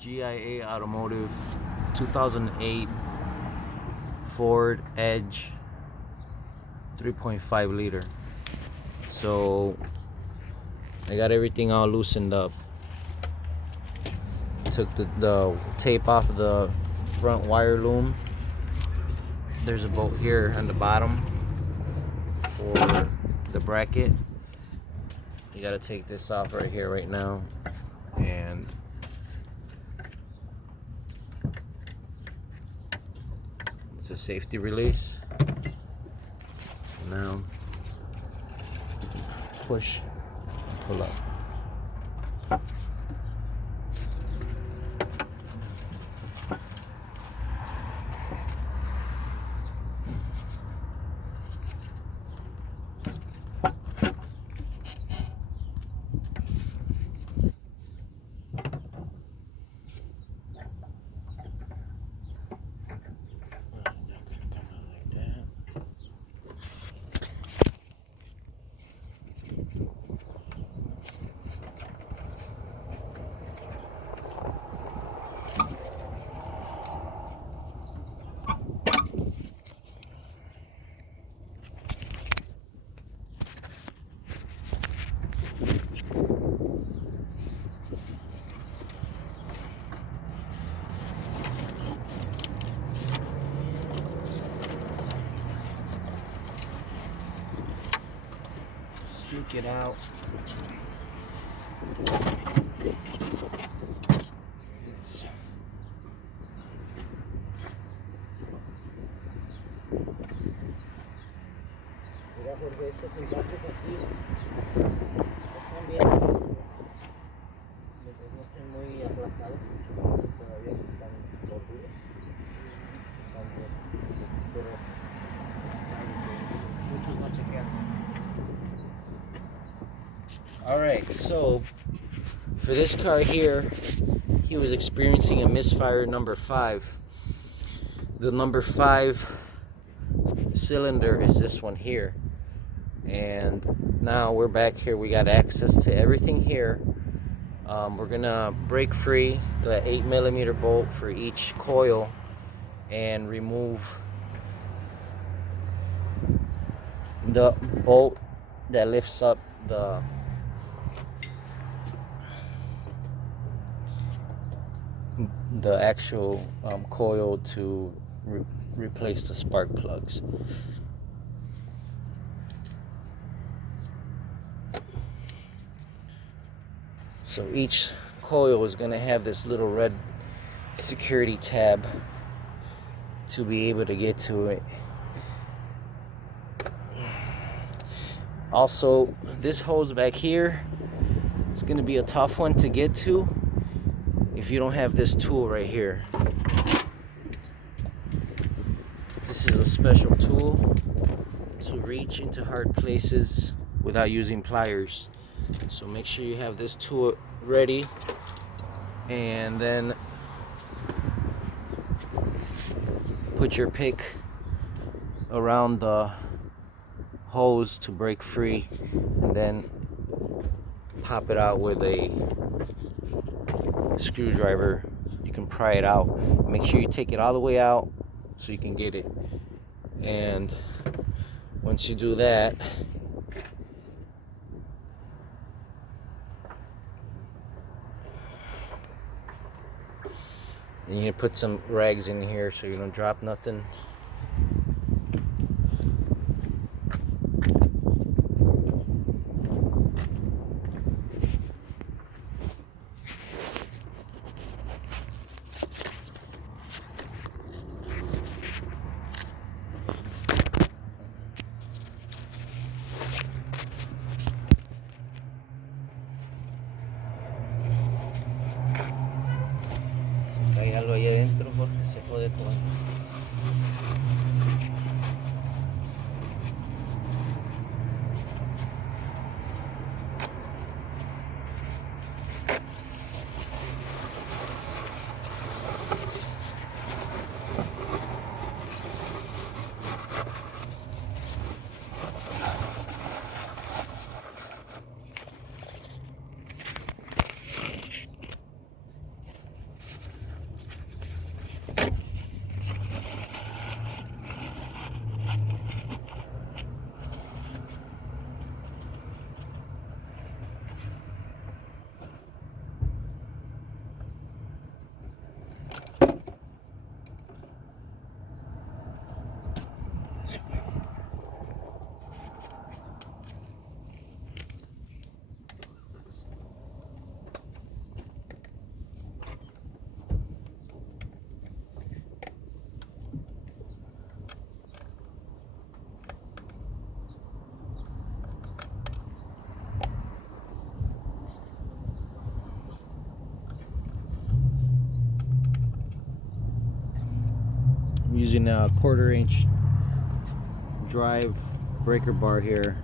G.I.A Automotive 2008 Ford Edge 3.5 liter. So I got everything all loosened up. Took the tape off of the front wire loom. There's a bolt here on the bottom for the bracket. You gotta take this off right here right now, and it's a safety release. Now push, pull up. Sneak it out. Mira, Jorge, estos envases aquí están bien. Mientras no estén muy aplastados, todavía están duros. Están bien. Pero muchos no chequean. Alright, so for this car here, he was experiencing a misfire number 5. The number 5 cylinder is this one here. And now we're back here. We got access to everything here. We're gonna break free the 8mm bolt for each coil and remove the bolt that lifts up the actual coil to replace the spark plugs. So each coil is going to have this little red security tab to be able to get to it. Also, this hose back here is going to be a tough one to get to if you don't have this tool right here. This is a special tool to reach into hard places without using pliers. So make sure you have this tool ready, and then put your pick around the hose to break free, and then pop it out with a screwdriver. You can pry it out. Make sure you take it all the way out so you can get it. And once you do that, and you need to put some rags in here so you don't drop nothing. Cállalo ahí adentro porque se puede comer. using a 1/4 inch drive breaker bar here.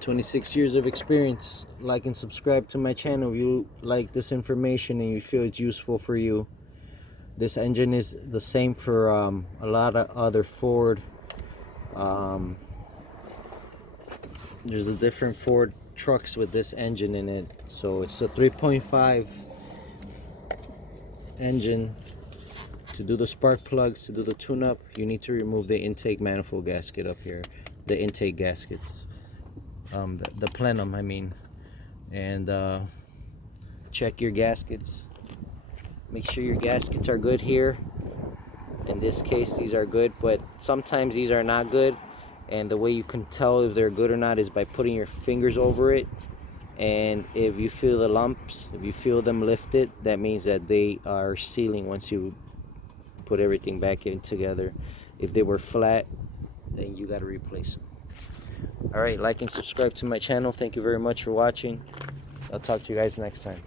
"26 years of experience." Like and subscribe to my channel if you like this information and you feel it's useful for you. This engine is the same for a lot of other Ford. There's a different Ford trucks with this engine in it. So it's a 3.5 engine. To do the spark plugs, to do the tune-up, you need to remove the intake manifold gasket up here. The intake gaskets. The plenum, I mean. And check your gaskets. Make sure your gaskets are good here. In this case, these are good, but sometimes these are not good. And the way you can tell if they're good or not is by putting your fingers over it. And if you feel the lumps, if you feel them lifted, that means that they are sealing once you put everything back in together. If they were flat, then you got to replace them. All right, like and subscribe to my channel. Thank you very much for watching. I'll talk to you guys next time.